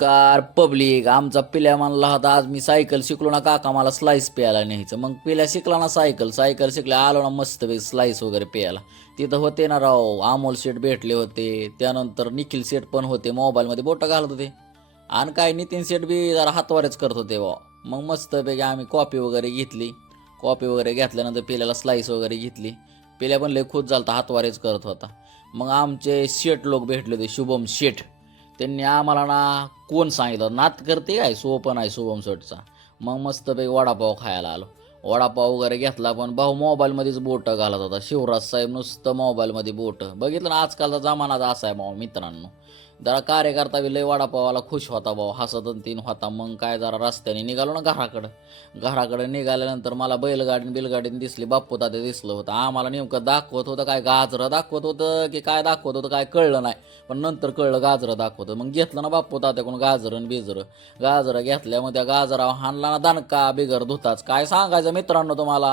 Car public आमचा पिल्या म्हणला होता आज मी सायकल शिकलो ना काका मला स्लाईस प्यायला न्यायचं. मग पिल्या शिकला ना सायकल शिकल्या आलो ना मस्त स्लाईस वगैरे प्यायला. तिथं होते ना राव अमोल शेठ भेटले होते, त्यानंतर निखिल शेठ पण होते, मोबाईलमध्ये बोटं घालत होते. आणि काय नितीन शेठ बी जरा हातवारेच करत होते बा. मग मस्तपैकी आम्ही कॉफी वगैरे घेतली. कॉफी वगैरे घेतल्यानंतर पिल्याला स्लाईस वगैरे घेतली. पिल्या पण लय खुश झालता, हातवारेच करत होता. मग आमचे शेठ लोक भेटले होते, शुभम शेठ. त्यांनी आम्हाला ना कोण सांगितलं नात करते काय सोपं नाही शुभम शेठचा. मग मस्तपैकी वडापाव खायला आलो. वडापाव वगैरे घेतला, पण भाऊ मोबाईलमध्येच बोटं घालत होता. शिवराज साहेब नुसतं मोबाईलमध्ये बोटं. बघितलं ना आजकालचा जमाना असा आहे भाऊ मित्रांनो. जरा कार्यकर्ता बी लय वडापावाला खुश होता भाऊ, हसत तीन होता. मग काय जरा रस्त्याने निघालो ना घराकडं निघाल्यानंतर मला बिलगाडीने दिसली, बाप्पू तात्या दिसलं होतं. आम्हाला नेमकं दाखवत होतं काय गाजरं दाखवत होतं की काय दाखवत होतं काय कळलं नाही. पण नंतर कळलं गाजरं दाखवतं. मग घेतलं ना बाप्पू तात्याकडून गाजरं गाजरं घेतल्यामुळे त्या गाजरावर हाणला ना दणका बिगर धुताच. काय सांगायचं मित्रांनो तुम्हाला.